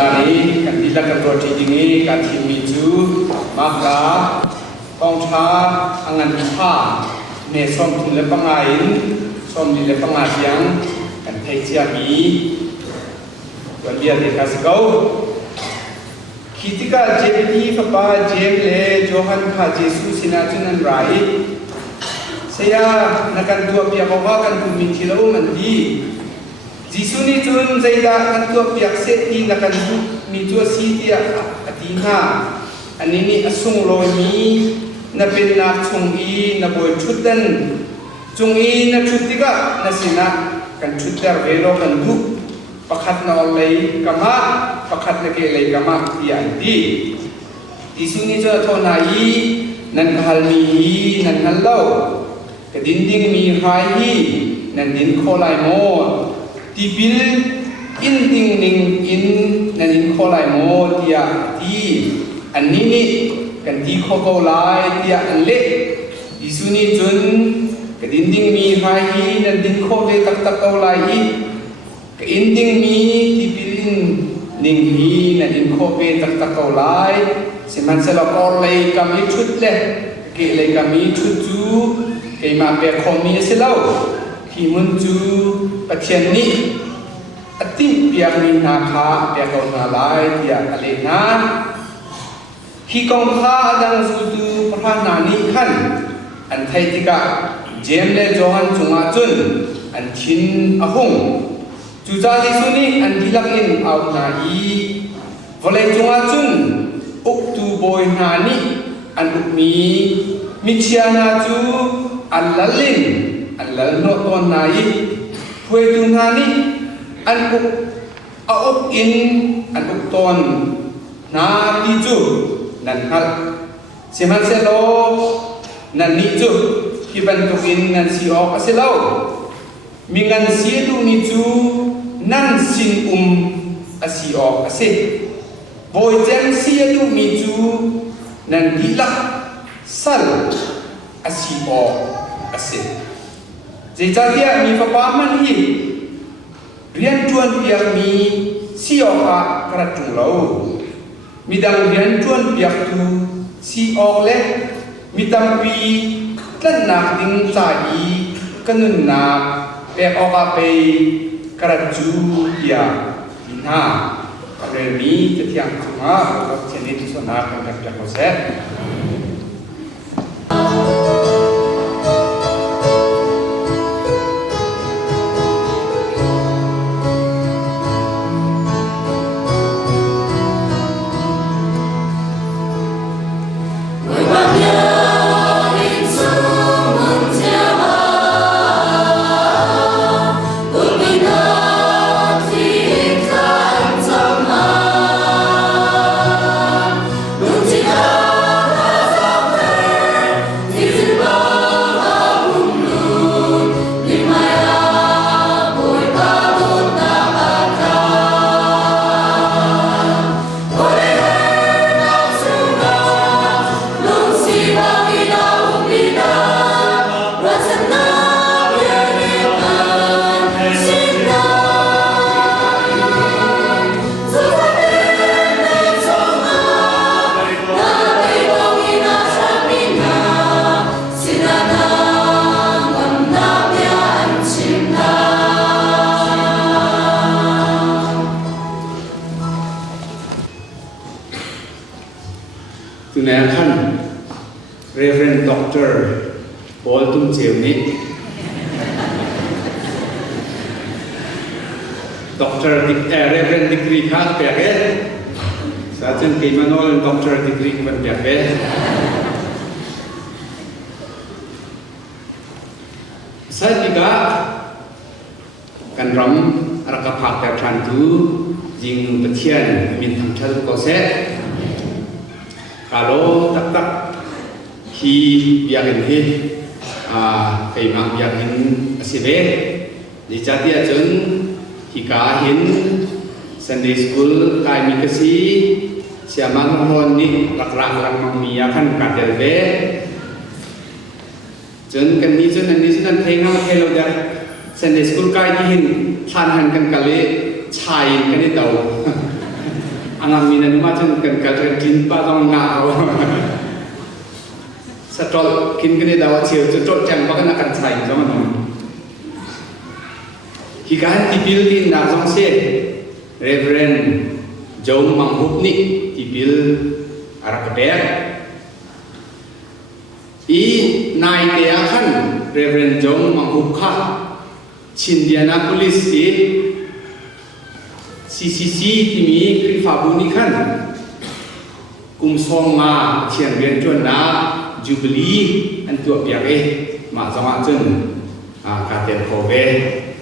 Sani kan bila kan roti dingi kan himi ju maka kongcha angan ha ne som tin le pangain som di le pangatiang kan thei chia mi kan dia de kasgau Kitika JP Papa Jemle Johan Kha Jesu Sinachunan Rai Saya nakan dua pihak bawa kan kumin cilau mandi Jesu ni chun zaida kan dua pihak seti nakan ni dua sitia atina anini asung loni na penna chungi na boy chutan chungi na chutika na sina kan chutar velo kan du pakhat na olay kama pakhat na kelay kama yan di Jesu ni chun thonai nan halmi nan halaw kadinding mi hai nan din kholai mo tibil in ding ning in nan in kholai mo tia ti anni ni kan ti kho ko lai tia an le Jesu ni chun kadinding mi hai nan din kho le tak tak ko lai ka in ding mi tibil ning hi nan in kho pe tak tak ko lai siman se la ko lai kam i chut le ke lai kam i chut chu ke ma pe khom mi se lau khi mun chu pathian ni ati piang ni na kha pe ko na lai tia ale na khi kong kha dang su tu pha na ni khan an thai tika jem le johan chunga chun an thin ahung chu cha ji su ni an dilak in au na i vole chunga chun uk tu boy na ni an uk mi chiana chu an lalin an lal no ton nai phue tu na ni an uk a uk in an uk ton na ti chu nan hal siman se lo nan ni chu ki ban tu in nan si ok ase lo mingan si tu ni chu nan sin asi ok ase boy jam si tu mi chu nan dilak sal asi ok ase Jejatia mi papa man hi rian tuan piak mi si oka karat tung lau midang rian tuan piak tu si ok le midang pi kan nak ding sai kanun na pe oka pe karat ju ya ina kare mi ketiang cuma cheni tu sona kan tak kosek Reverend Dr. Paul Tum Cheu ni Reverend degree kha pe ke sa chen ke manol Dr. degree ban pe ke sa diga kan ram raka phak ta than tu jing pathian min tham thal ko se kalo tak tak khi biakin hi kai mang biakin asibe di chatia chun hi ka hin Sunday school kai mi kasi siamang hon ni lakrak lang mang mia kan kadelbe chun kan ni chun an thenga thelo da Sunday school kai ni hin than han kan kale chai kan ni tau angam mina numa chun kan kalren kin pa dong nga au satrol kin kene dawa chiu chu trot chang pa kana kan chai jong an hi kan ti bil tin na jong se reverend jong manghup ni ti bil arakber i nai te akhan reverend jong manghup kha Indianapolis ti CCCที่มีคริฟาบุนิขันกุมซองมาเชียงเรียนจวนนาจูบลีอันตัวเปียกมาสมัครจนการเตะโคเว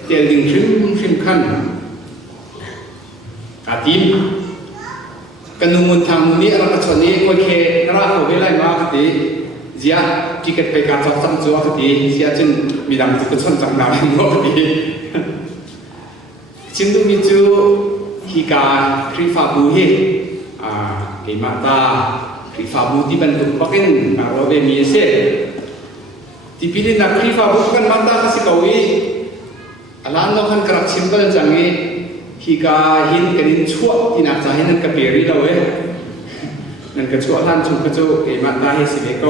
เตะดึงขึ้นขันการทีมกันนุ่มทางนี้เราก็ชนนี้โอเคเราโคเวไล่มาคดีเสียที่เกิดไปการสอบสัมจัวคดีเสียจนมีดังทุกชนจังนาเป็นโลกคดีจึงต้องมีจูฮิกาคริฟาบูเฮเกมาตาคริฟาบูที่บรรทุกปักเองนาโรเบมีเซที่พิลินักคริฟาบูกันมาตาสิกาวีอลานโลหันกระชิมกันจังเงฮิกาหินกันนินชั่วที่นักจะให้นักกระเบียรีเรานั่นกระชั่วท่านชุมกระโจเกมาตาเฮสิเบโก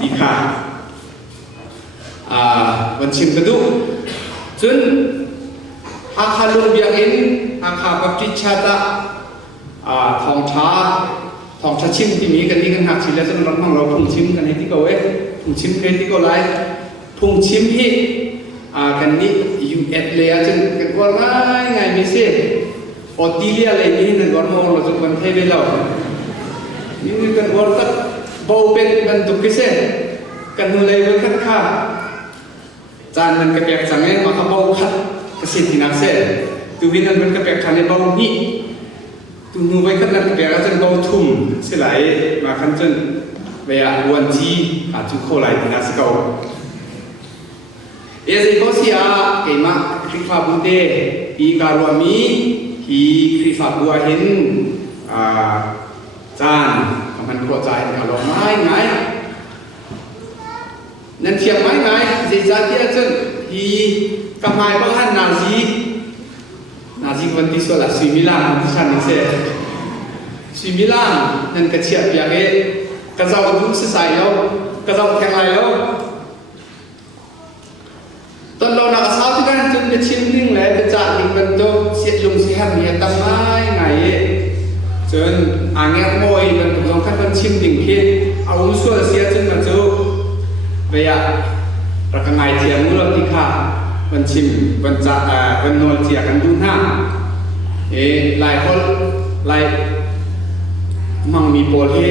ที่ขาวันชิมกระดูจนอาคาลุงเบียกินอาคาบัพติชาตะทองช้าชิมที่มีกันนี่กันหักสิแล้วจนเราห้องเราพุ่งชิมกันให้ที่เขาพุ่งชิมกันที่เขาไล่พุ่งชิมที่กันนี่ยูเอสเลยจนกันว่าง่ายไม่เสียออติเลียเลยนี่นั่นก็มองเราจนกันเทไปแล้วนี่กันว่าตัดเบาเป็นกันตุกเสียกันนู่นเลยกันข้าจานมันกระเปียกจังเลยมาขบเอาขัดกระสิทธิ์นักเสียตัววินันมันกระเปียกทางในเบาหนีตัวนูไว้ขัดนักกระเปียกจนเบาทุ่มเสียไหลมาขันจนเวียวันจีจุดโคไหลนักสเกาเอเซโกเซียเกมาคริฟาบูเตอีการวามีฮีคริฟาบัวเห็นจานมันโคใจกันเราง่ายนั่นเทียบง่ายเสียใจที่จนฮีกำไมบ้านนาซีวันที่สุดละซิมิลานที่ฉันนี่เสียซิมิลานนั่นกระเชียบอย่างเงี้ยกระเจ้าดูสายแล้วกระเจ้าแข็งไรแล้วตอนเราหนักสาวที่กันจนเป็นชิ้นนิ่งเลยเป็นจ่าลิงเป็นโตเสียลุงเสียหันเนี่ยตั้งง่ายจนอ่างเงี้ยโมยมันถูกลงขั้นเป็นชิ้นดิ่งคิดเอาส่วนเสียจนมันจูเวียรักง่ายเทียมมือเราที่ขามันชิมมันจะมันนอนเจียกันดูหน้าหลายคนหลายมั่งมีโปรที่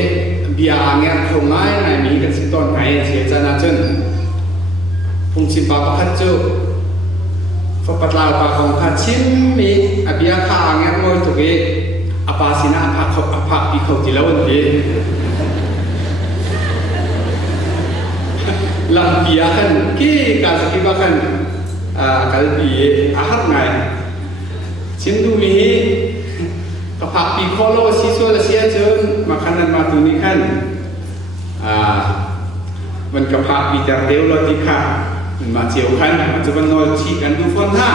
เบียร์เงี้ยคงง่ายไหนมีกันสิตอนไหนเสียใจนะจนพุ่งชิมปลาปลาคัดจูฟปัดลาวปลาของคัดชิมมีเบียร์ข้าเงี้ยมวยถูกอาปาสินะอาภาปีเขาจีแล้ววันนี้ลำเบียร์กันกี่การสกิบกันkalbi ahad ngai chindu mi kapak pi kholo siso la sia chun makanan matu ni kan man kapak pi jar deu lo ti kha man ma chiu kan man chu ban no chi kan du fon ha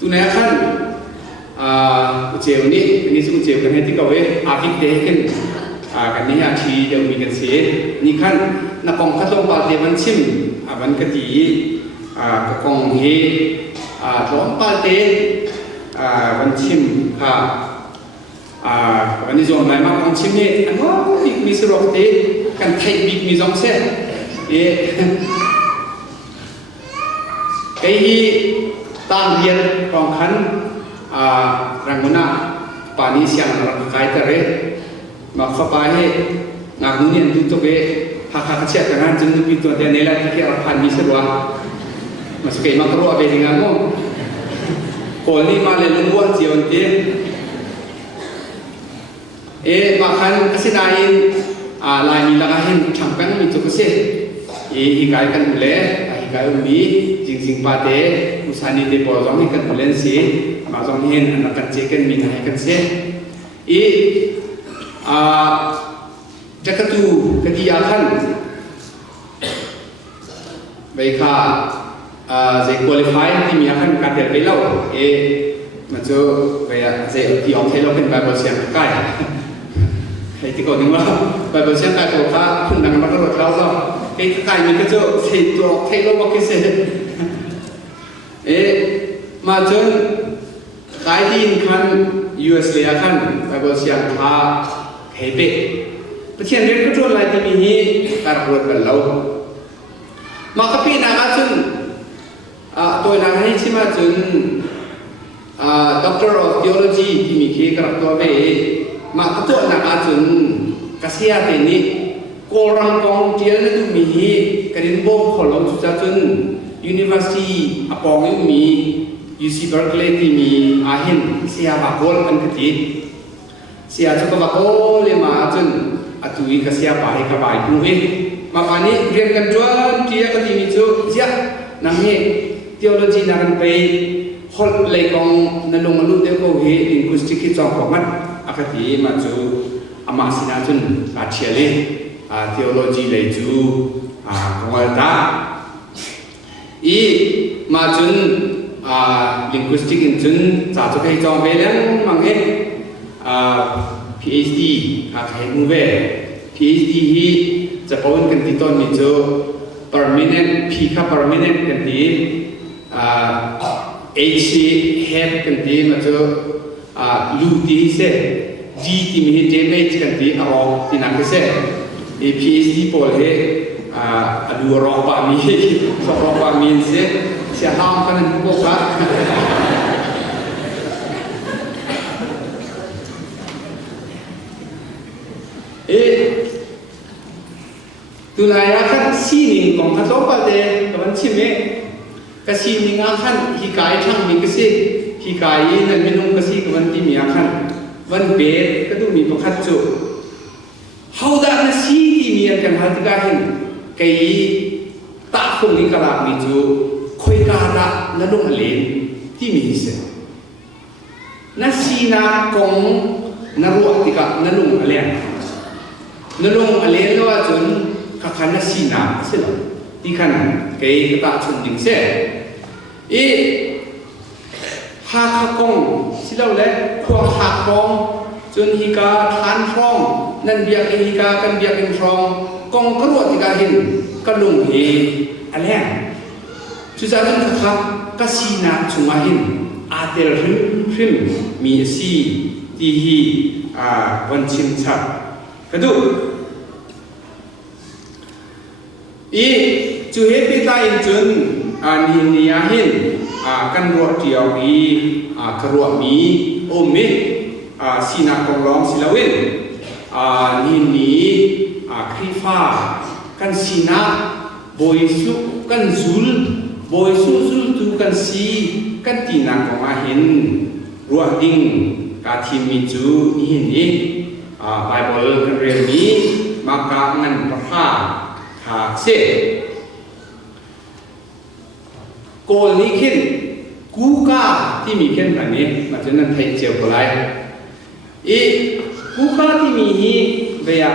tu ne kan chiu ni su chiu kan he ti ka we avik de ken kan ni ha chi deu mi kan se ni kan na kong kha tong pa de man chimวันกติกกงเฮท้องปาเตวันชิมค่ะวันนี้จงไหนมาของชิมเนี่ยอันว่ามีสรุปเตกันไทยบิ๊กมีจงเส้นไอ้ต่างเรียนกองขันรังมุนาปานิเสียงรังกายแต่เรมาเข้าไปให้งานนู้นเนี่ยดูตัวเองหากเชื่อกันนั้นจึงมีตัวเดียวในแหละที่เราพันมีสรุปมาสเกตมาครัวไปถึงงานโม่คนนี้มาเลยลุงวัวเจียวเตี้ยมาคันสินายลายมีละกันเห็นช่างกันมีจุกเสียฮิกายกันบุเล่ฮิกายมีจริงๆปาเตอุสานีเตปอลองให้กันบุเล่นสิมาจองเห็นอันนั้นกันเจกันมีนายกันเสียJakatu ketiakan baiklah saya qualify tim yang akan kader belau mà cho về dễ thì ông thấy nóเป็น Bible เสียงใกล้ใครที่ก่อนนึกว่า Bible เสียงใกล้ตัวข้าคุณนั่งมาตลอดเราก็ใกล้ๆมันก็จะใช้ตัวใช้โลกว่ากี่เส้นมาจนขายที่คัน US เลยคัน Bible เสียงท่าเฮเป้ประเทศเรียนก็จนอะไรที่มีนี้การรวดกันเรามาคับปีนาจนตัวนักให้ชิมาจนDoctor of Theology ที่มีเคกรับตัวไปมาตัวนักจนเกษตรเป็นนี้โกรังกองเจียนนั่นมีกระดิ่งบงขลุ่มสุดจน University อปองยังมี UC Berkeley ที่มีอาหินเสียบากโกลกันกติเสียจุกบากโกเลยมาจนตุยเกษตรไปกับไปดูเองมาวันนี้เรียนกันจนเจียก็ที่มีจุเจียนั่งนี่ Theology นั่งไปฮอลเลยกองนั่นลงมาลุ้นเดี๋ยวก็เห็นลิงกุสติกที่จองของมันอากาศที่มาจูอามาสินาจุนอาเชียเลยtheology เลยจูของอัลตาอีมาจุนลิงกุสติกจุนจ่าจุให้จองไปแล้วมังเองPhD ใครมูเว่ PhD ที่จะพูดกันที่ต้นมีจู permanent พีค่ะ permanent กันที่H head กันที่มาจูลูที่เสร็จ G ที่มี JH กันที่ออกที่นักเสร็จ PhD พอเลยดูรอบามีสอบรอบามีเสร็จเสียห้ามกันทุกพวกละตุลายักษ์ซีนิงของพัทโลปเดกับวันชิเมกษีนิงอาขันฮิกายช่างมีกษีฮิกายนั่นมีนุ่งกษีกับวันที่มีอาขันวันเบสก็ต้องมีประคัตจุเฮาด่านสีที่มีกันหัดกันเห็นไก่ตาคงนี้กระลามีจูคุยกันละนั่นลงเลนที่มีเสนั่นสีนากงนั่นรู้ติกะนั่นลงเลนนั่นลงเลนแล้วจนข้าขันนั่นสีนาเสร็จที่ขันไก่ก็ตาชนดิ่งเสหาข้ากงสิเราเล็กพวกหากองจนฮิกาทานฟองนั่นเบียกฮิกากันเบียกเป็นฟองกองกระโดดที่กาเห็นก็ลงเฮอะไรจุดนั้นครับก็สีนาชุมาเห็นอาเตลริมมีสีที่ฮีวันชิมชับกระดูจุเหตุใดจนนินยาเห็นกันรัวเดียวกระรัวมีโอเมสีนักของร้องสิลาเวนนินนี้ครีฟ้ากันสีนักบอยสุกันซุลบอยซุตุกันสีกันตีนักของอาเห็นรัวดิ้งกาทีมิจูนินนี้ไบเบิลกันเรียนนี้มากางันประภาเสโกลนี้ขึ้นกูก้าที่มีขึ้นแบบนี้มันจะนั่นไทยเจียวกันไรกูก้าที่มีฮีเบีย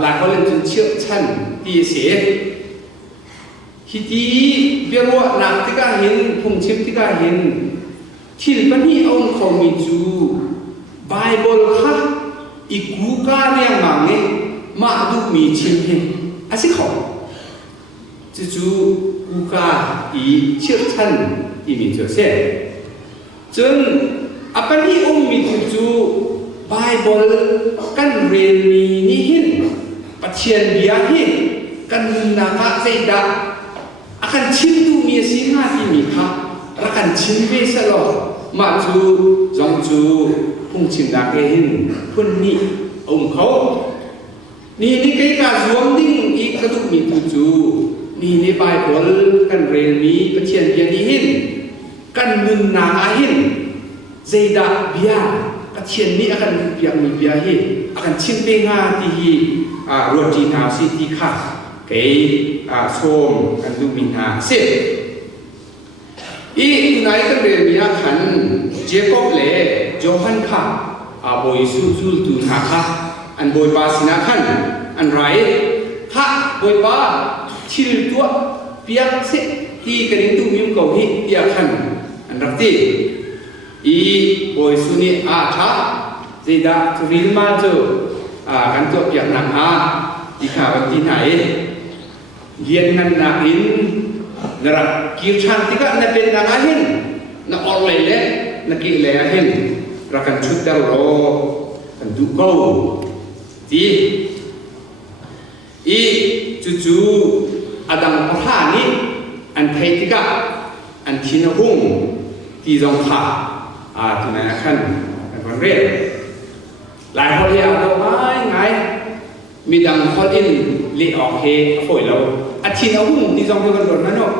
หลายคนเล่นจนเชี่ยวชาญที่เสียฮิตีเบียว่าหนักที่กาเห็นพงชิมที่กาเห็นที่ปัญญาองค์เขามีจูไบเบิลค่ะอีกูก้าเรียงมังเนี่ยมาดูมีชิมเห็นอาศัยเขาจู่กูกาอีเชี่ยวชาญอีมีเจ้าเสียจนอาปัญญาองค์มีจู่ไบเบิลกันเรียนมีนี่เห็นปัจเจียนเบียเห็นกันนักใจดาอาการชิมดูมีสิ่งหน้าที่มีค่ะอาการชิมเวสลอมาจู่จงจู่พุ่งชิมนักเห็นพุ่นนี่องค์เขานี่ใกล้กับรวมดิ้งอีกกระดูกมีจู่นี่ไบเบิลกันเรียนมีปัจเจียนเบียนี่เห็นกันมึนนาเห็นใจดาเบียปัจเจียนนี้อาการเบียมีเบียเห็นอาการชิมเปงาที่รวดจีนาสิที่ค่ะเกย์โซมกันดูมินาเสร็จอีกนายกันเรียนมีอาขันเจคอบเล่โจฮันค่ะบอยซูซูลตูนาค่ะอันบอยปาสินาขันอันไรค่ะบอยปาชิลตัวเปียกเสร็จที่กระดิ่งตุ้มยิ้มเกาหิยาขันอันรักที่ อีบอยสุนีอาชาจีดาทุริลมาจูกันตัวอย่างหนักที่ข่าวที่ไหนเยียนนันนักอินนรักคิวชันที่ก็นับเป็นนักหินนักออเลเล่นักกิเลหินรักกันชุดดาวโรกันดูโก้ที่อีจู่ๆอดังพระานี้อันไทยที่ก็อันชินหุ่งที่จงขาที่ไหนขันวันเรียนหลายคนที่เอาตัวไงมีดังคนอินลีออกเฮฝอยเราชินหุ่งที่จงเพื่อนโดนนั่นเนาะ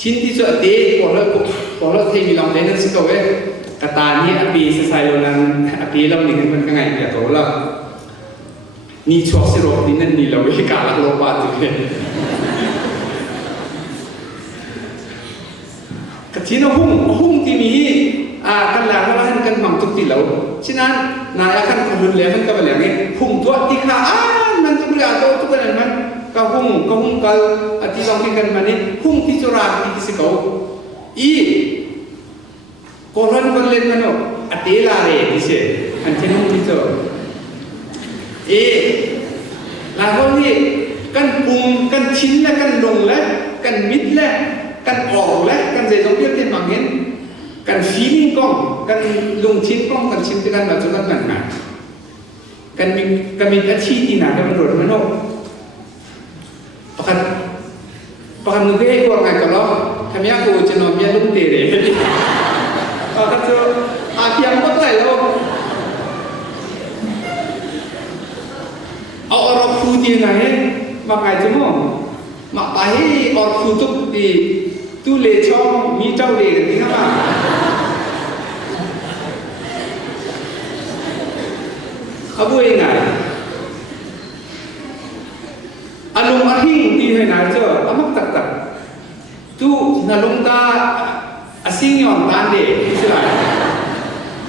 ชินที่สุดเด็กพอเราที่มีลองเล่นนั่นสิตัวเว้กระตานี้อปีเสียโลนั้นอปีเราหนึ่งมันก็ไงเนี่ยตัวเรานี่ชอบสิโรนี่นั่นนี่เราไม่กล้าลักโลบาตัวเองกระชินหุ่งที่มีกันหลังเราเห็นกันมั่งตุกติเราฉะนั้นนายอาคันคนรุนแรงมันก็เป็นอย่างนี้หุ่งตัวที่ข้ามันตุกเรียตัวตุกอะไรมันก็หุ่งกันที่ลองที่กันมานี่หุ่งที่จุราที่สิเขาอีโกรนคนเล่นมันเนาะอัตเตลาเรที่เช่อันเช่นหุ่งที่เจอหลายคนที่กันปรุงกันชิ้นและกันลงและกันมิดและกันออกและกันใจต้องเรียกเป็นบางเห็นกันฟีลิ่งกล้องกันลงชิ้นกล้องกันชิ้นที่กันมาจนกันหนักกันมีอาชีพที่หนากันมันโดดมันโน่ประกันนึกให้กูอะไรกันหรอทำยังกูจะนอนเมียลุ่มเตะเลยประกันจะเพียงก็ได้แล้วเอาอรคูที่ไหนมาไงจะมั่งมาไปอรคูทุกทีตู้เล่ช่องมีเจ้าเล่ที่นั่นมาเขาพูดยังไงอารมณ์หิ้งที่ให้นาเจออามักตักตู้นาลงตาสิ่งยองตานเด็กใช่ไหม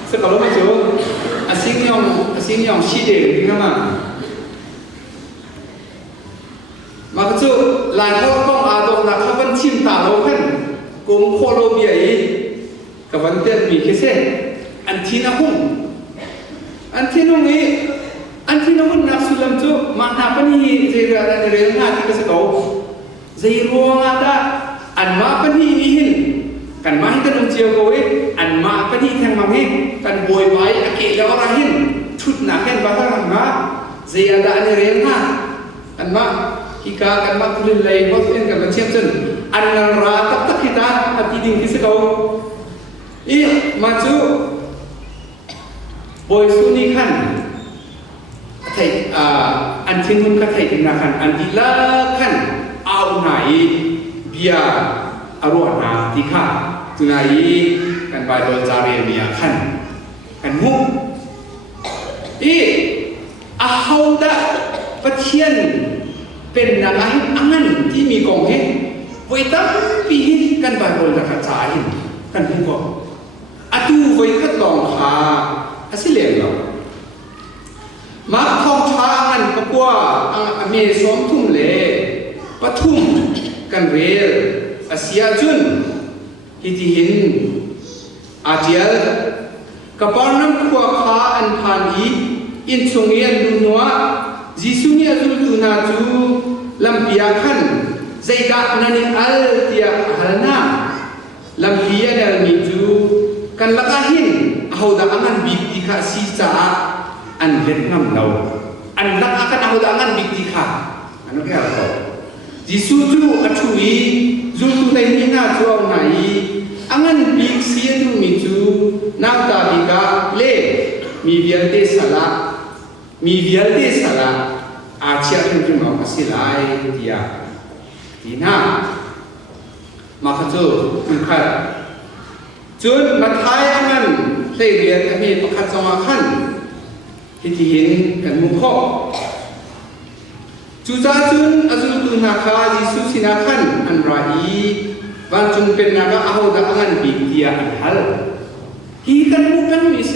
สกัดลงมาเจอสิ่งยองชีเด็กที่นั่นมาก็จู่หลายคนก็อาตรงนั้นเขาเป็นชิมตาเราขึ้นกลุ่มโคโลเบียกับวันเดือนมีแค่เส้นอันที่น่าหุ่งอันที่น้องนี้อันที่น้องนักสุลมจู่มาหน้าปนีเจริญเรื่องหน้าที่กษัตริย์เจรัวงาตาอันมาปนีนี่หินกันมาให้กันลงเจียวกวยอันมาปนีแทงมาให้กันบวยไว้อเกแล้วอะไรหินชุดหนักเห็นบ้างหลังมาเจริญเรื่องหน้าอันมาjika akan maklum lain mungkin akan macam an rata tak kita hati dingin sekau maju boy suni kan thầy an thiên hun các thầy thì là kan an dila kan au nai bia arwana tika tunai kan Bible jari mia kan mu ahau da pathianเป็นนักอันที่มีกองเห็นไว้ตั้งปีกันบาโรจะขัดสายกันพูดว่าดูไว้ขัดลองขาสิเลี้ยงเรามาทองช้าอันก็ว่าเมสอมทุ่มเล่ปทุมกันเรียลอาเซียจุนฮิติหินอาเจียลกับปอนน้ำขวาขาอันผ่านอินทรงเงียนดูนัวจิสุนีอาจุลตุนาจูลำพิยาขันใจดานันอัลที่ฮัลนาลำพิยาเดลมิจูกันลักหินเอาดาอันบิกติขาสีจ้าอันเล็ดน้ำเราอันลักกันเอาดาอันบิกติขาอันนั้นแค่อะไรจิสุจูอัจฉริจุลตุในนี้น่าจะเอาไหนอันบิกเสียดูมิจูนักตาบิกาเล่มีเบียร์เตสละมีเวียดเดสละอาเชียเป็นจุดหมายสิไลที่ที่น่ามาขจูคุณขัดจุดมาท้ายอันนั้นเรียนมีประคัตสมาขันที่เห็นกันมุขข้อจุดจุดอาจุตุนาคาจิสุสินาขันอันไรวันจุนเป็นนักอาหุดอันบิดยาอันฮัลฮีกันมุกันมิเส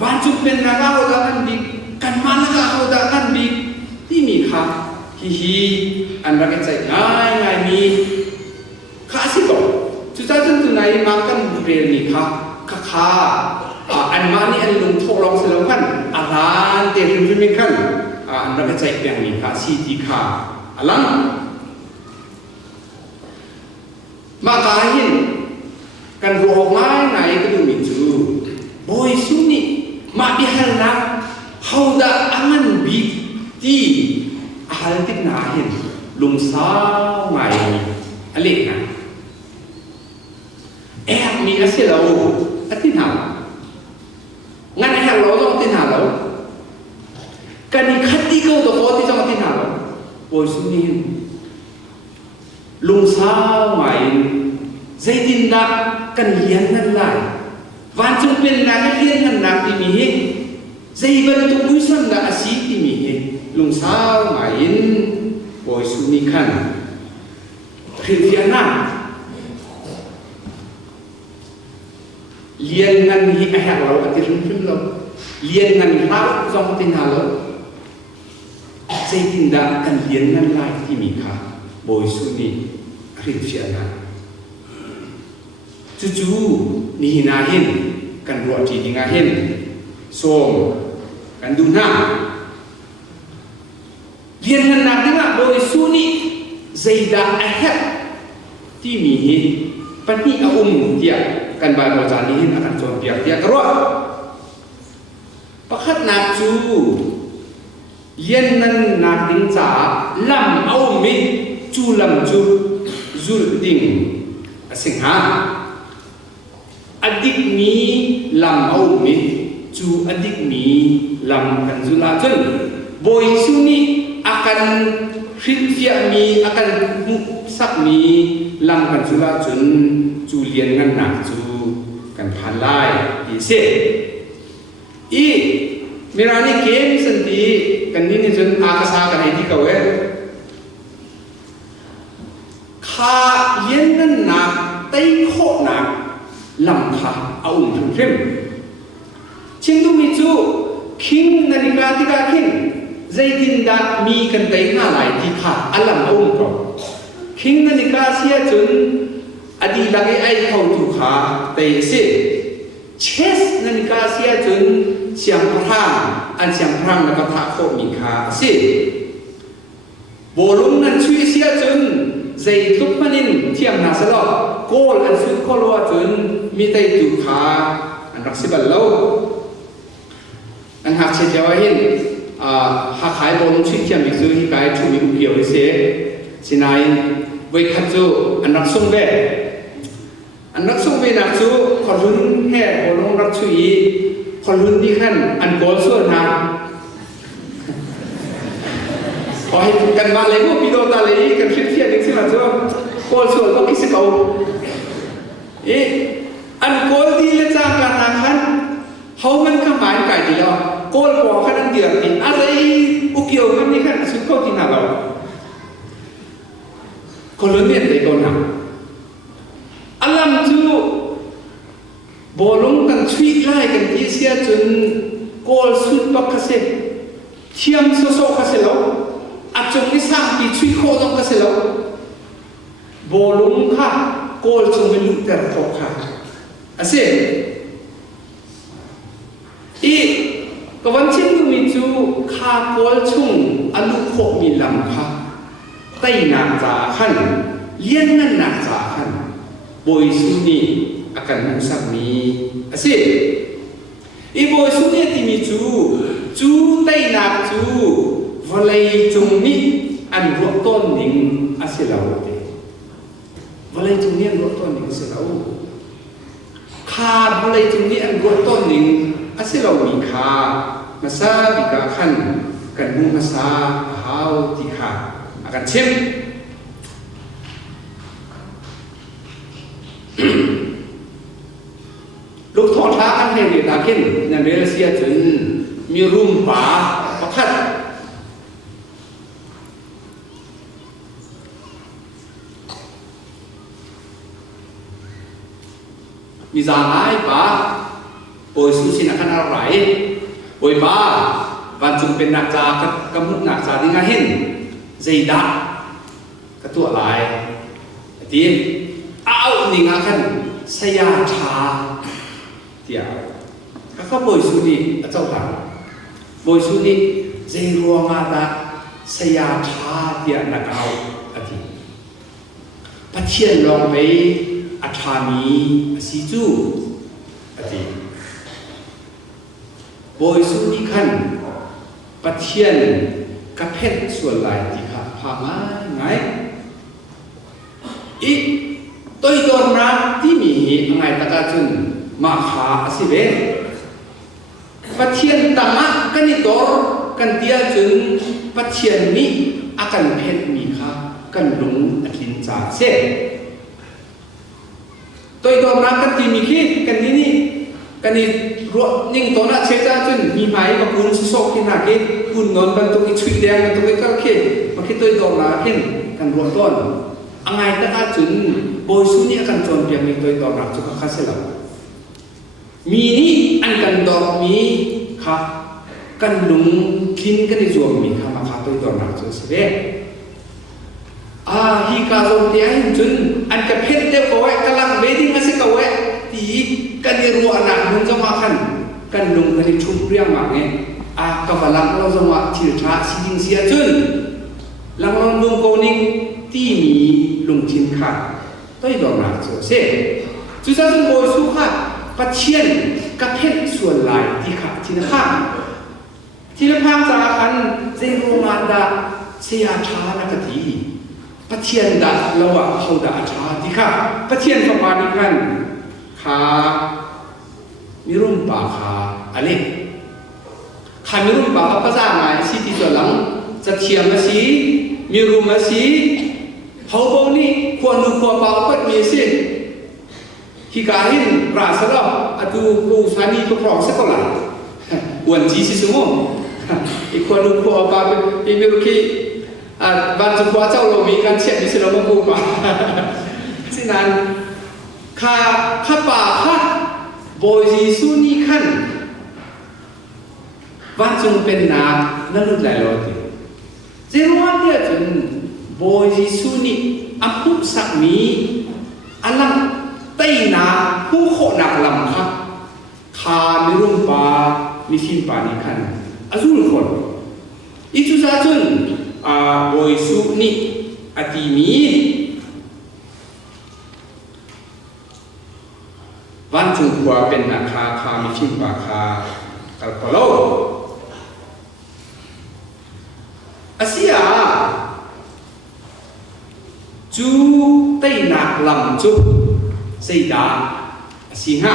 วันจุนเป็นนักอาหุดอันบิดกันมาแล้วก็เอาแต่กันบีที่มีค่ะฮีอันรักใจง่ายมีข้าสิบอกจุดจุดตัวไหนมากันเรียนมีค่ะ ข้าอันมานี่อันลุงทกลองเสร็จแล้วกันอาหารเตรียมขึ้นไม่กันอันนั้นก็ใจเปลี่ยนนี่ค่ะสีที่ค่ะอันนั้นมากาหินกันรู้ออกมาไหนก็ดูมิจูบอยสุนี่มาดิฮันนะเขาได้อันบีที่อาหารที่น่าเห็นลุงสาวไงอะไรนะมีอะไรเราอธิษฐานงั้นให้เราต้องอธิษฐานเราการนี้ขัดที่เขาตัวเขาที่ต้องอธิษฐานเราโอ้ยสุนีลุงสาวใหม่ใจดินดักกันเลี้ยงนั่นแหละวันจงเป็นนักเลี้ยงนั่นนักที่มีใจบันทุกวิสันดาอาศัยที่มีลุงสาวใหม่โอ้ยสุนีขันคือที่อันนั้นเลี้ยงเงินที่ไอ้เราอธิษฐานเราเลี้ยงเงินเราจงอธิษฐานเราใจดินดักกันเลี้ยงนั่นแหละที่มีค่าโอ้ยสุนีคือที่อันนั้นจู่ๆนี่น่าเห็นกันรัวจีนี่น่าเห็นส่งกันดูหน้าเรียนกันหนักดีมากโดยสุนีใจดักไอ้ที่มีปัญญาเดียกันบางประจานนี้อาการโจมตีเดียกรัวประคัดนักจูเรียนนั้นนักดิ้งจ่าลำเอามิจูลำจูจูดิ้งสิงหาอดีตมีลำเอามิจูอดีตมีลำกันจุลาจนบอยสุนีอาการฟิลเฟียมีอาการมุสักมีลำกันจุลาจนจูเลียนกันหนักจูกันพันไล่ดีเสียอีมีร้านนี้เกมสันติกันนี่จนอากาศกันให้ที่เขาข้าเลียนกันหนักไต้โคหนักลำข้าเอาถึงเข้มชิงตุมิจูคิงนาฬิกาที่กาคิงใจดินดามีกันไต้หน้าไหลที่ข้าอัลลัมเอาก็คิงนาฬิกาเสียจนอดีตไอ้เขาถูกขาเตะเสียเชสนาฬิกาเสียจนเสียงพร่างอันเสียงพร่างแล้วก็ทักโคมีขาเสียโบลุงนั้นช่วยเสียจนใจทุกมันนินเทียมนาสลอโกลอันสุดโคลวจนมีแต่ถูกขาอันรักสิบัลโลอันหักเชียวเห็นหักขายโบลุงช่วยเทียมอีกซื้อที่กายช่วยมีอุปยอดเสียสินายไว้ขัดจูอันรักส่งเวอันรักส่งเวนักจูคนรุ่นแห่โบลุงรักช่วยคนรุ่นที่ขั้นอันโกลส่วนนะพอเห็นกันมาเลยพวกปีโดตาเลยกันเทียนนึงสิมาจ้าโกลส่วนก็คิดสิเขาอันโกลดีและจ้างการนาคันเขามันขมายไก่ดีแล้วโกลบอกขันเดือดอีอะไรอุกิโอมันนี่ขันสุดเขาที่หน้าเราคนรุ่นเนี่ยแต่คนหนักอัลลัมจูบอลงกันช่วยไล่กันที่เสียจนโกลสุดปักกระเซ็เทียมโซโซกระเซ็แล้วอาจงไม่สร้างปีช่วยโคตรกระเซ็แล้วบอลงค่ะโกลจงไม่ลุกแต่พอค่ะอาเซ่อีกวันเช่นดูมีจูข้าโกลชุ่งอนุโคมีลำค่ะไต้หนักจ่าขันเลี้ยงนั่นหนักจ่าขันบอยสุนีอาการมุสักมีอาศัยอีบอยสุนีที่มีจูไต้หนักจูวลัยจงนี้อันรวต้นหนึ่งอาศัยเราเองวลัยจงนี้อันรวต้นหนึ่งอาศัยเราขาดวลัยจงนี้อันรวต้นหนึ่งอาศัยเรามีขามาซาบิกาขันกันมุมาซาหาวที่ขาอาการเช่นลูกทอท้าอันเฮลิตาขึ้นในเรือเสียจนมีรุ่มป่าประคัดมีจางไอ้ป่าโอยสุชินักอะไรโอยป่าวันจุงเป็นนักจากกำมุดนักจาที่ง่ายเห็นใจดักกระตัวลายทีเอาหนิงอาคันสยาชา เดียวก็บอยสุนีเจ้าค่ะบอยสุนีเจรัวมาตาสยามชาเดียนักเอาอดีปัจเจียนลองไปอัฐามีสิจูอดีบอยสุนีขันปัจเจียนกระเพชรส่วนลายที่ขาพามาไงอีตัวตนรักที่มีไงตะกาจุนมาขาสิเบปัจเจียนตามะกันนิโตกันเดียจุนปัจเจียนนี้อาการเพชรมีค่ะกันลุงอธินจ่าเสตัวตนรักกันที่มีขี้กันนี่กันนี่รัวยิ่งตัวนั้นเชื่อจ้าจุนมีไหมกับคุณสุโขกินหนักกี่คุณนอนบรรทุกอีชุยแดงบรรทุกอีกก็ขี้มาขี้ตัวตนรักขี้กันรัวต้นอังไงตะกาจุนโบยสุนีกันจนเพียงมีตัวตนรักจุกข้าเสลามีนี่อันกันดอกมีค่ะกันลุงคินกันในจวงมีค่ะมาค่ะตัวตนรักจุกเสด็จฮีกาโรเตียนจุนอันกับเพชรเด็กเอาไว้กำลังเวดิ้งมาสิเอาไว้ตีกันในรัวหนักมึงจะมาขันกันลุงกันในชุบเรียงมาไงกับพลังเราจะมาถือท้าสิจิงเสียจุนหลังลุงโกนิงที่มีลุงคินค่ะตัวตนรักจุกเสด็จจุดนั้นโบยสุค่ะปัจเจียนกับเพชรส่วนลายที่ขาที่นะข้างที่นะข้างจากขันเจโรมาดาเสียชานักทีปัจเจียนดาเราว่าเขาดาชาที่ข้าปัจเจียนประมาณนี้กันขามีรุ่มป่าขาอะไรขามีรุ่มป่าภาษาไหนสิที่ตัวหลังจะเทียมมาสีมีรุ่มมาสีเขาบอกนี่ควรดูควรป่าก็มีสิที่การเห็นราษฎรอดูกูสานีก็พร้อมสักเท่าไหร่วันที่สิสมองอีกคนนึงพอปาเป็นไม่รู้กี่บ้านจุกว่าเจ้าเรามีการเช็ดดิฉันเราไม่พูดมาสินั้นข้าป่าข้าโบยสุนีขันบ้านจุงเป็นนานั่นรุ่นหลายร้อยปีเจ้าว่าเดียจนโบยสุนีอับพุสักมีอันนั้นไต้นาผู้โคนักลำครับคาในรุ่มป่ามีชิมป่านี้ขันอาจุลคนอีจุซาจุนโบยสุนีอติมีวันจุงขวาเป็นนาคามีชิมป่าคากัลปโลอาเซียจูไต้นาลำจุสี่ดาสี่ห้า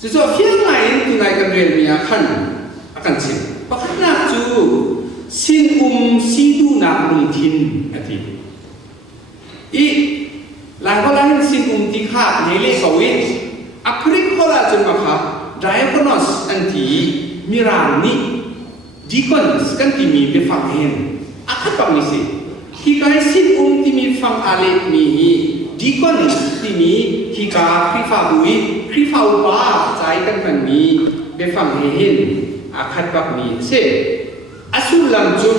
จะจบเพียงไหนตัวไหนกันเรียนมีอาคันสิปักหน้าจูสินสิดูนักลุงทินอาทิอีหลายคนหลายสินที่ข้าในเลขวิทอัคริคนละจนมาค่ะไดอะคอนอสอันที่มิรานีดีคอนสกันที่มีเป็นฝั่งเห็นอาคัดปังนี้สิที่การสินที่มีฝั่งอะไรมีดีกว่านี้ที่มีที่การคริฟาบุยคริฟาอุบาใจกันมันมีเป็นฝั่งเห็นอาคัดแบบนี้เสอสุลังจุด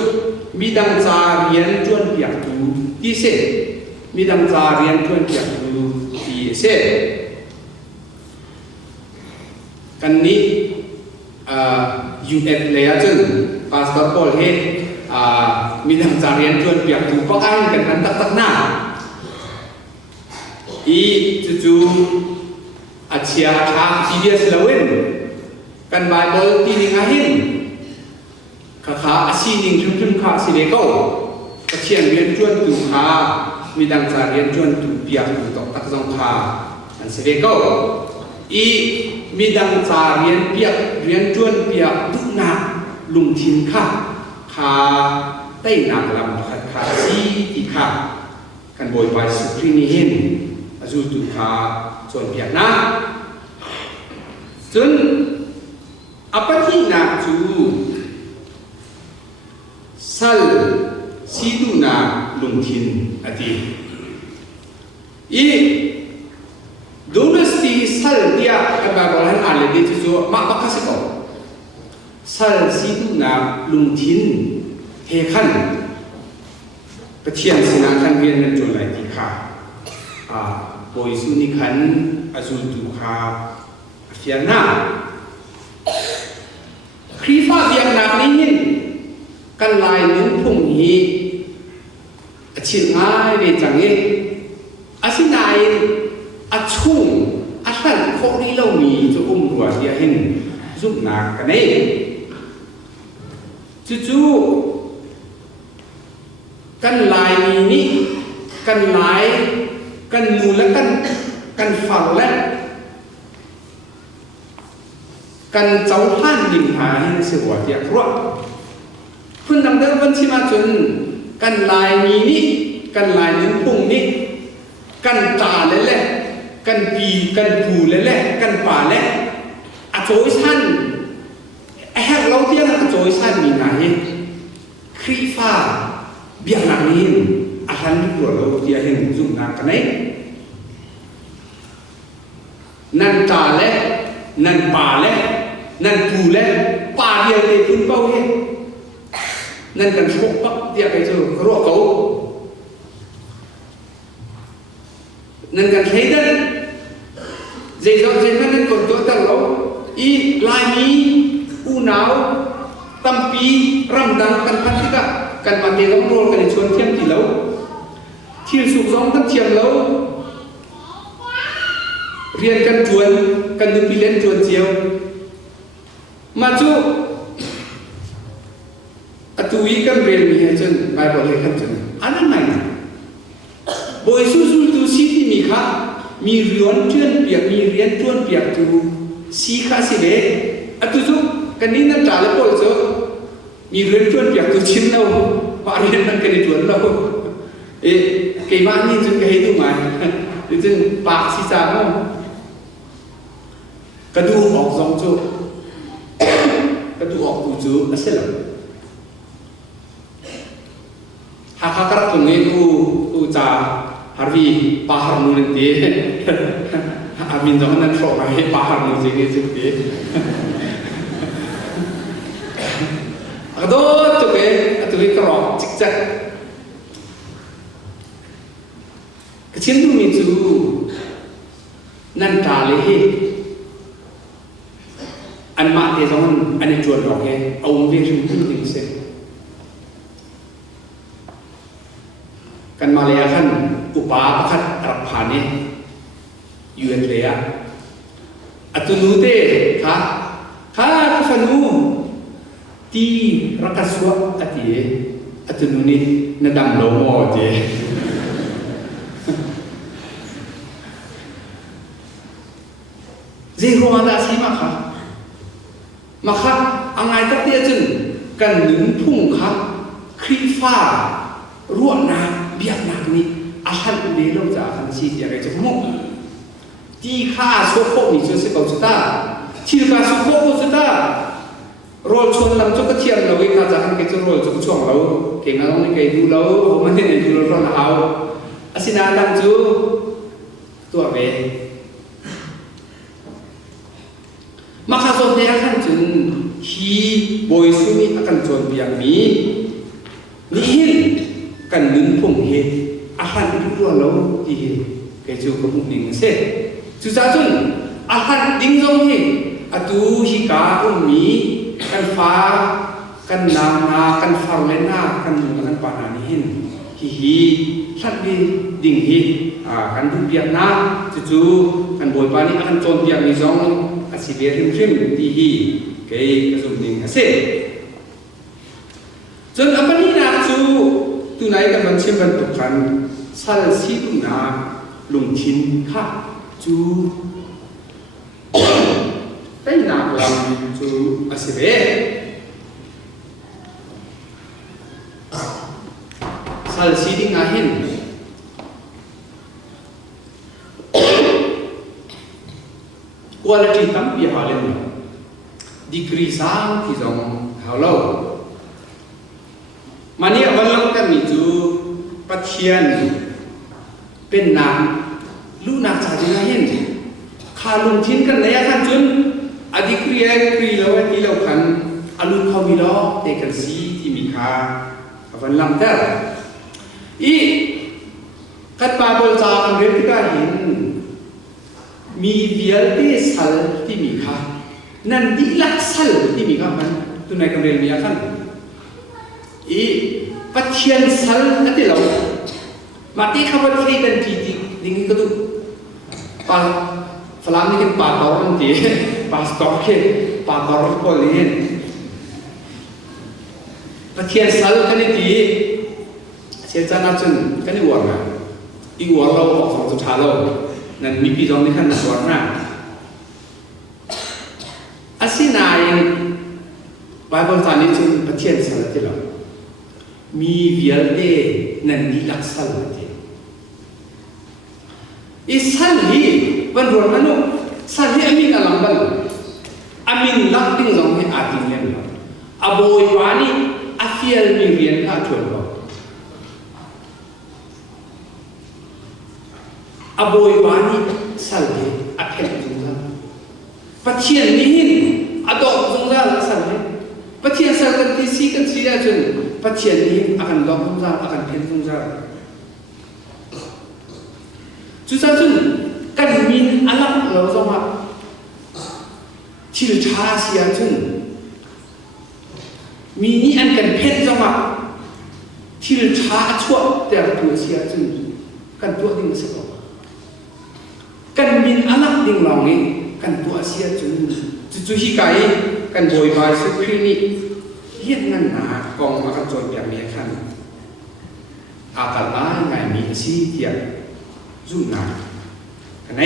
มีดังจาเรียนจวนเปียกตูที่เสมีดังจาเรียนจวนเปียกตูที่เสกันนี้ยูเอฟเลยจุดพาสปอร์ตเฮดมีดังจาเรียนจวนเปียกตูประกันกันนั้นตักหน้าอีจู่ๆอาเชียทางที่เดียสลาวินกันไบเบิลที่นิงาหินข้าอาชีนิงชุ่มๆข้าสิเลโก้อาเชียนเรียนจวนตุข้ามีดังจาเรียนจวนตุเปียกตุตอกตักจงข้าอันสิเลโก้อีมีดังจาเรียนเปียกเรียนจวนเปียกตุนาลุงทินข้าใต้หนักลำข้าซีที่ข้ากันบอยไปสุขีนิหินจูตุขาส่วนเปียกนะจนอปฏินาจูสัลสิดูนาลุงทินอดีอีดูนสตีสัลเดียกับแบบอะไรอะไรเดี๋ยวจูมาบักสิโกสัลสิดูนาลุงทินเฮขันประเทียนสินาขันเวียนนั่นจุดไหนที่ขาโบยสุนิขัน azul tu kha fiana krifa biak nak ni hin kan lai nun phung hi chin ngai ve change asinai achung asan kho ni lo mi chu ruwa dia hin giúp nak cái này chú căn lại ní căn lại căn mù là căn phẳng là căn cháu han đình hà hình sự quả tiệt ruộng phân nằm đó vẫn chỉ mà chuẩn căn lại ní căn lại những vùng ní căn tà lên lẹ căn bì căn phù lên lẹ căn phà lẹ chối san hẹn lâu tiên là chối san mình này khi pha việc làm nên hắn của lâu tiên hình dùng làm cái này nan trà lẽ nan bà lẽ nan phù lẽ bà việc để phun bao hết nan cần số bắc việc cái chỗ rõ cấu nan cần thấy đất dễ dàng dễ nên còn chỗ tầng lâu i lagi unau tampi ramdang kan patika kan mate gam rol kan chuan thiam ti lo thil suk zong kan thiam lo rian kan chuan kan nu pi len chuan chiao ma chu atui kan rel mi ha chun bible le kan chun anan nai boi su su tu si ti mi kha mi rion chuan piak mi rian chuan piak tu si khá si bé à tu giúp cái ní nó trả lại bồi chứ mi riêng chuột việc tu chín đâu họ riêng năng cái này chuột đâu cái bạn nhìn chung cái tu mày tu chung bạc si sao không cái tu học giống chứ cái tu học tu chứ nó sẽ là hak hak tu nghe tu trả harvi pahar nulis dia amin zaman nan sok mai pahar nulis ni sendiri ado tu ke kerok cik cak kecil tu mitu nan tali an mak dia zaman an jual dok ke awam dia sendiri tu se kan Malaya kan upah kan Arabhane UN Lea atunu te kha kafanu ti rakaswa atie atunu ni nadam lomo je zero ada si maka angai tak dia jun kan nun phung kha khifa ruộng na việc nặng ni ahan đi lâu giờ ahan si dia cái chỗ mốc ti kha số khổ ni cho sẽ bảo chúng ta chỉ kha số khổ của chúng ta rồi chuồn làm cho cái thiền lâu cái kha giờ cái chỗ rồi chỗ chuồng lâu cái nào nó cái du lâu hôm nay này du lâu rồi nào asina làm chú tua về mà kha số này ahan chun hi boy sumi akan chuồn việc mi ni hin kan nun phung he ahan du lo ti cái chỗ có mục đích sẽ chú sa chun ahan ding dong he atu hi ka mi kan fa kan nam na kan far len na kan nu kan pa na ni hin hi sat bi ding hi kan du biak na chu kan boi pa ni akan chon biak ni zong asi be rim ti hi cái dùng ding sẽ chun apani na chu tu nai kan man sim ban tu kan sal si tu na lung chin kha chu tay na lam chu asibe sal si ding a hin quality tam pi ha len degree sang ki jong hao lo mani awalang kan ni chu pathianเป็นนางลูกนางจากที่ไหนเห็นขาลงทิ้งกันในอาคารจนอดีตครีแล้วที่เราคันอารมณ์เขามีล้อเด็กกันสีที่มีค่าวันลำแต่อีกัดปลาบอลจากันเรียนที่ได้เห็น มีเวียลเตสัลที่มีค่ะนั่นดีลักสัลที่มีค่ะมันตัวไหนกันเรียนมีอะไรกันอีปัจเจียนสัลนั่นที่เรามาที่ข้าพเจ้ากันทีดิ้งก็ดูปาฝรั่งนี่กันปาตอร์นั่นทีปาสต็อกเคปาตอร์ก็เรียนปัจเจียนสัลกันนี่ทีเสียจานาจุนกันนี่วัวนะอีวัวเราออกสองสุดท้ายเรานั่นมีปีจองในขั้นสวรรค์นะอาศินายบาบิลตานิจุนปัจเจียนสัลที่เรามีเวียลเดนั่นดีลักสัลที่อีสัลฮีวันรุ่งนั้นสัลฮีอามินอัลลัมบัลอามินลักดิ้งจงให้อาติเนียนอาโบยวานีอาฟิลมีเรียนข้าชวนเราอาโบยวานีสัลฮีอาเพลจงจังปัจเจียนนี้หินอาดอกจงจังสัลฮีปัจเจียนสัลกันที่สี่กันสี่จนปัจเจียนนี้อาการดอกจงจังอาการเพลจงจังจุดนั้นกันมินอัลลัมเราจะมาที่ชาเสียจนมีนี่อันกันเพชรจะมาที่ชาชั่วแต่ตัวเสียจนกันตัวดิ่งสักกันมินอัลลัมดิ่งเราเนี่ยกันตัวเสียจนจุดที่ไกลกันโวยบายสุขีนี่เฮียนนั่นหนากองมากันจนแบบนี้ขั้นอาการร้ายไงมีสีเดียบจุ่มน้ำกันไหน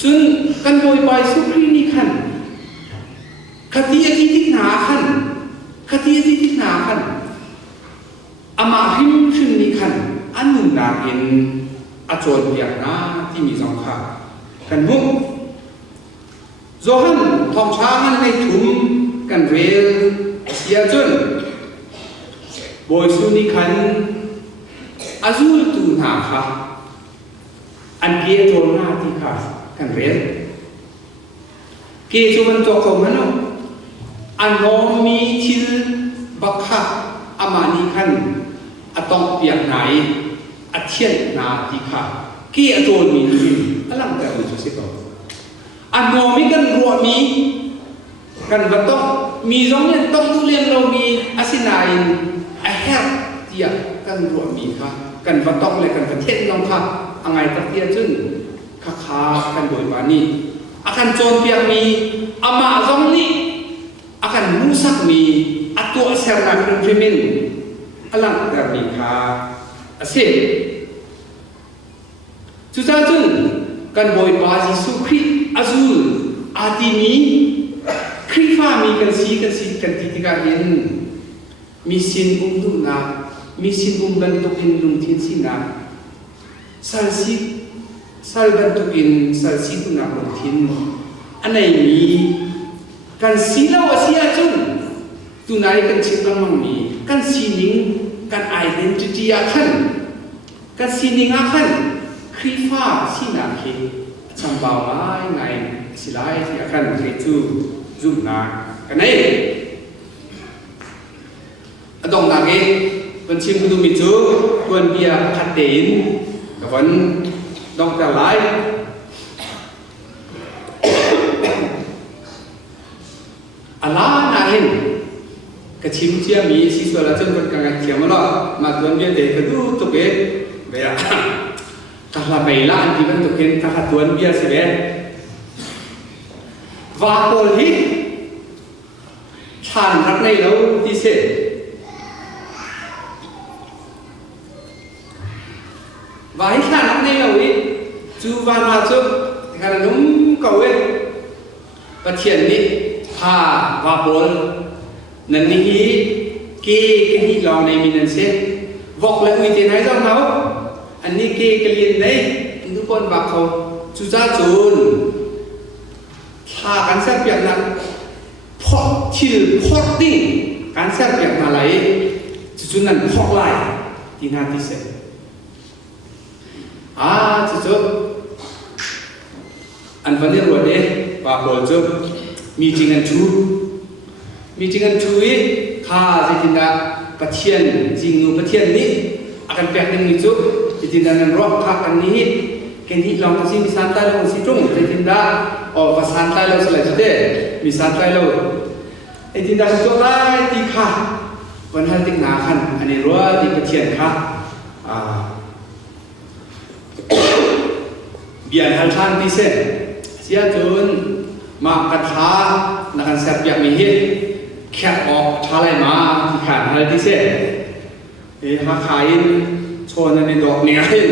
จนกันโดยไปสุขีนี่ขันคดีอธิทิหนาขันคดีอธิทิหนาขันอามาหิมขึ้นนี่ขันอันหนึ่งนาเอ็นอาจารย์อย่างน้าที่มีสองขากันมุกโจฮันทองช้างในถุงกันเรลเสียจนบอยสุนิคันอาจูลตูนาค่ะอันเกียโตนาที่ค่ะกันเรียนเกียโตมันตัวเขามันอันโนมีทิลบักค่ะอามานีคันอัตองเปียกไหนอัเทียนนาที่ค่ะเกียโตมีทิลอะไรแบบนี้จะเสียก่อนอันโนมีกันรัวมีกันว่าต้องมีสองอย่างต้องเรียนเรามีอาศินายไอแฮปเดียกันรวมมีค่ะกันวัดต้องเลยกันประเทศน้องค่ะอะไรตักเดียจึงค้ากันโดยวันนี้อาการโจรเปียมีอามาซองนี้อาการมุสักมีอัตัวเซอร์นักเป็นพรีมินอะไรแบบนี้ค่ะอาเซียจุดนั้นจึงกันโดยบาจิสุขีอาซูลอาติมีคริฟ้ามีกันสีกันติดกันเห็นมีสินดุนามีสินกันตุกินดุทินสินาสัลกันตุกินสัลสิดุนาดุทินอันไหนมีกันสีลาวเสียจุนตุนายกันชิบังมังมีกันสีนิงกันไอเดนติตี้อาคันกันสีนิงอาคันคริฟ้าสินาเคจำบ่าวไงสิไลที่อาคันเคจูจุ่มนากันไหนดองนางเองเป็นชิมกุดูมิจูควรเบียร์ขัดเดินกับวันดองแต่ไลอะไรนางเองกับชิมเชียมีสิส่วนละจนเป็นการเขียนมาแล้วมาตัวเบียร์เด็กก็ดูตัวเก๋เบียร์ถ้าเราไปละอันที่มันตัวเก๋ถ้าตัวเบียร์สิเบ้ว่าโกลฮิชานรักในเราที่เสว่าให้ชานรักในเราอีจูวานาจูการนุ่มเก่าเว้ยประเทศนี้พาว่าโกลนั่นนี่เกี่ยที่เราในมินันเซบอกเลยวิธีไหนต้องเอาอันนี้เกี่ยกันยังไงทุกคนบอกเขาจูจ้าจูนถ้าการแสดงอย่างนั้นพอทิลพอติ้งการแสดงอย่างอะไรจุดนั้นพอไล่ที่นาที่เสร็จจุดอันวันนี้รวดเองว่าโปรจุดมีจริงอันชูอีข้าจะกินดาปะเทียนจริงนูปะเทียนนี้อาการแปลกหนึ่งจุด itindahan roh hak ini kendi long kasih misantai lo si trung itinda oh pasantai lo selesai deh misantai lo itindahan tu lai tikha wanhal tik nakan ani roh di petian kah biar hal than di sen sia jun mak kata nakan siap mihit cat off thalai ma tikhan hal di sen hakain soalnya ni dok ni aja,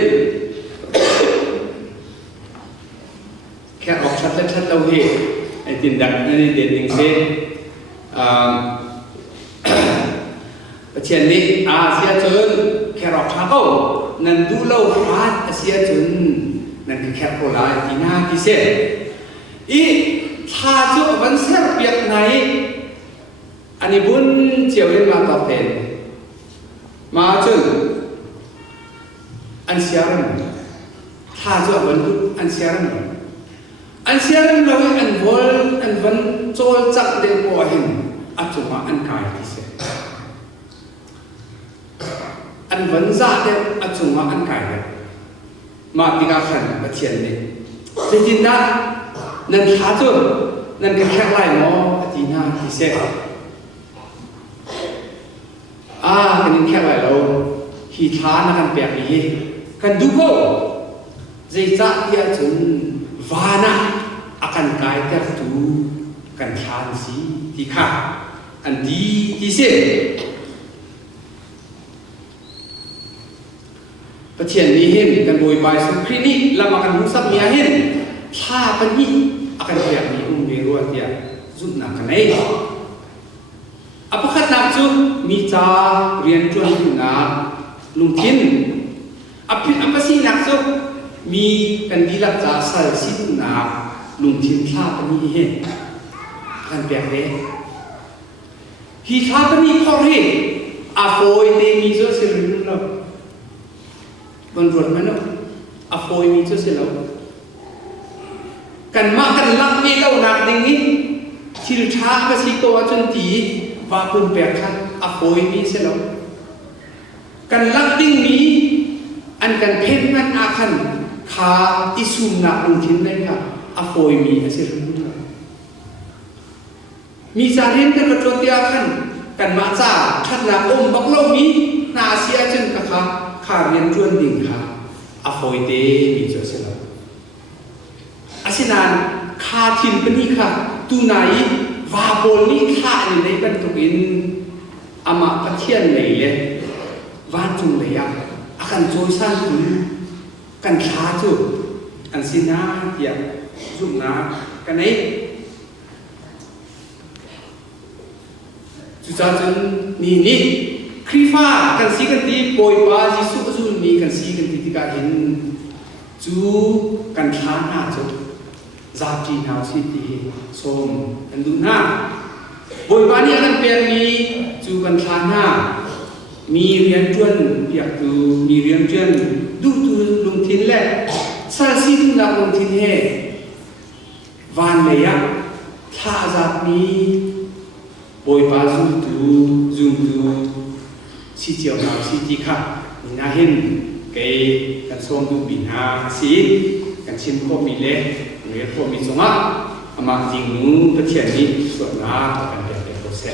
kayak opsi chat tahu he, tindak ni dating se, macam ni Asia jun kayak opsi kau, nanti lau hat Asia jun nanti kayak pola tina kise, thaju ban ser piak nai, ani bun jauhin mata ten, macam an siaran thaju ban an siaran lawi an bol an ban chol chak de ko hin achuma an kai kise an ban za de achuma an kai de ma tika khan pathian ne tinda nan thaju nan ka khak lai mo atina kise kan khak lai lo hi tha na kan pek ni kan duko zai dia jun vana akan kai ter tu kan khan si tikha an di se pathian ni hin kan boi bai su khri ni lama kan musab mia hin tha pan ni akan pek ni be ro dia zut na kan ai apakah nak tu mi cha rian chuan na lungkin apa sih nak so mi kan dilak jasal sin na lungtin tha pani he kan pek de hi tha pani khore a foi te mi so sirin lo bon rot mano a foi mi so selo kan ma kan lak mi lo nak ding ni thil tha ka si ko chun ti wa pun pek khan a foi mi selo kan lak ding mi an kan pen nan akan kha isum na lungtin dai ka a foi mi asir mi zarin kan betul akan kan ma cha that na bak lo mi na sia chen ka kha rian chuan ding kha a foi te mi cho se lo asinan kha thin pani kha tu nai wa bol ni kha ni nei ban tukin ama pathian nei le van chung le ya akan joisan tu kan kha tu an sina ya zumna kan ai Tujuan ni krifa kan si kan ti boy ba Yesu azul ni kan si kan ti tika hin chu kan thla na chu zati na si ti som an du na boy ba ni kan pe mi chu kan thla na mi rian chuan piak tu mi rian chuan du tu lung thin le sa si na lung thin he van le ya tha zat mi boy ba zoom tu si chiao na si ti kha ni na hin ke kan som du bin ha si kan chin ko mi le nge ko mi songa ama ding nu pa thian ni so na kan pe ko se